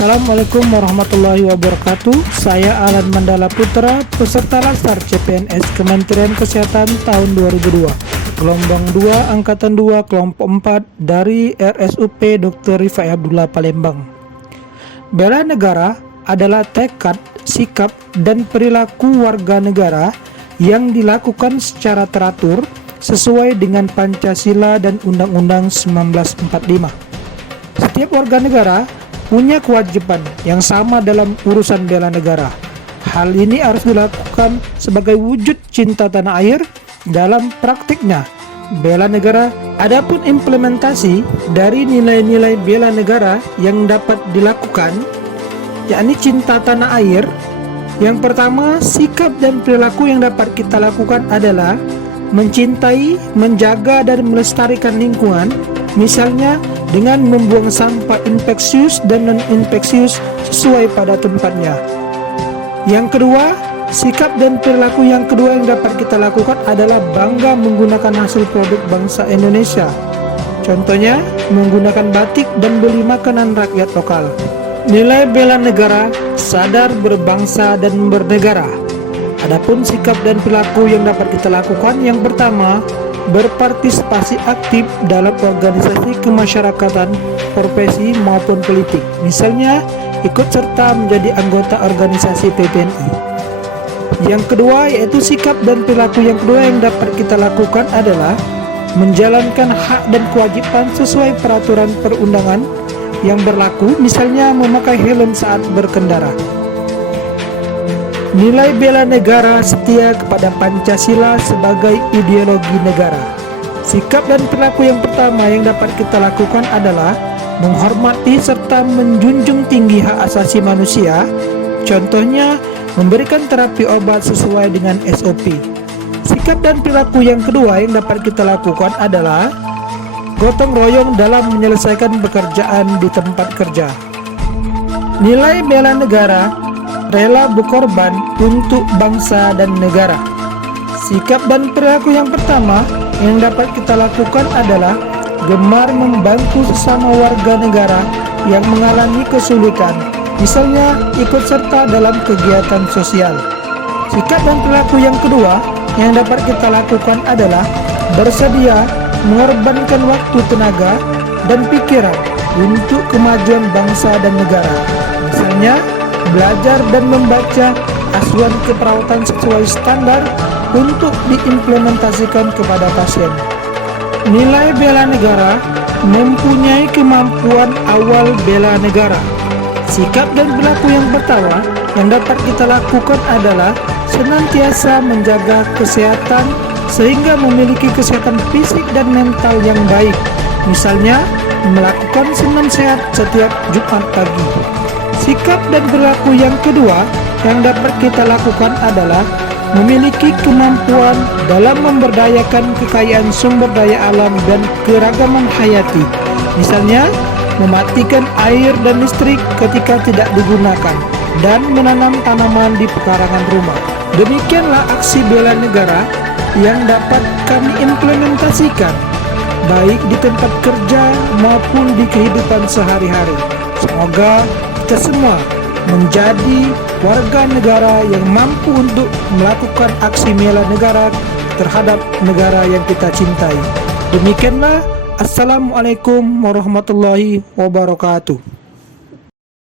Assalamualaikum warahmatullahi wabarakatuh. Saya Alan Mandala Putra, peserta Latsar CPNS Kementerian Kesehatan tahun 2002, Gelombang 2 Angkatan 2 Kelompok 4 dari RSUP Dr. Rifai Abdullah Palembang. Bela negara adalah tekad, sikap, dan perilaku warga negara yang dilakukan secara teratur sesuai dengan Pancasila dan Undang-Undang 1945. Setiap warga negara punya kewajiban yang sama dalam urusan bela negara. Hal ini harus dilakukan sebagai wujud cinta tanah air dalam praktiknya bela negara. Adapun implementasi dari nilai-nilai bela negara yang dapat dilakukan, yakni cinta tanah air. Yang pertama, sikap dan perilaku yang dapat kita lakukan adalah mencintai, menjaga, dan melestarikan lingkungan, misalnya dengan membuang sampah infeksius dan non-infeksius sesuai pada tempatnya. Yang kedua, sikap dan perilaku yang kedua yang dapat kita lakukan adalah bangga menggunakan hasil produk bangsa Indonesia. Contohnya, menggunakan batik dan beli makanan rakyat lokal. Nilai bela negara, sadar berbangsa dan bernegara. Adapun sikap dan perilaku yang dapat kita lakukan, yang pertama, berpartisipasi aktif dalam organisasi kemasyarakatan, profesi maupun politik. Misalnya, ikut serta menjadi anggota organisasi PPNI. Yang kedua, yaitu sikap dan perilaku yang kedua yang dapat kita lakukan adalah menjalankan hak dan kewajiban sesuai peraturan perundangan yang berlaku, misalnya memakai helm saat berkendara. Nilai bela negara, setia kepada Pancasila sebagai ideologi negara. Sikap dan perilaku yang pertama yang dapat kita lakukan adalah menghormati serta menjunjung tinggi hak asasi manusia. Contohnya, memberikan terapi obat sesuai dengan SOP. Sikap dan perilaku yang kedua yang dapat kita lakukan adalah gotong royong dalam menyelesaikan pekerjaan di tempat kerja. Nilai bela negara, rela berkorban untuk bangsa dan negara. Sikap dan perilaku yang pertama yang dapat kita lakukan adalah gemar membantu sesama warga negara yang mengalami kesulitan, misalnya ikut serta dalam kegiatan sosial. Sikap dan perilaku yang kedua yang dapat kita lakukan adalah bersedia mengorbankan waktu, tenaga, dan pikiran untuk kemajuan bangsa dan negara. Misalnya, belajar dan membaca asuhan keperawatan sesuai standar untuk diimplementasikan kepada pasien. Nilai bela negara, mempunyai kemampuan awal bela negara. Sikap dan perilaku yang pertama yang dapat kita lakukan adalah senantiasa menjaga kesehatan sehingga memiliki kesehatan fisik dan mental yang baik. Misalnya, melakukan senam sehat setiap Jumat pagi. Sikap dan perilaku yang kedua yang dapat kita lakukan adalah memiliki kemampuan dalam memberdayakan kekayaan sumber daya alam dan keragaman hayati. Misalnya, mematikan air dan listrik ketika tidak digunakan dan menanam tanaman di pekarangan rumah. Demikianlah aksi bela negara yang dapat kami implementasikan baik di tempat kerja maupun di kehidupan sehari-hari. Semoga kita semua menjadi warga negara yang mampu untuk melakukan aksi bela negara terhadap negara yang kita cintai. Demikianlah, Assalamualaikum warahmatullahi wabarakatuh.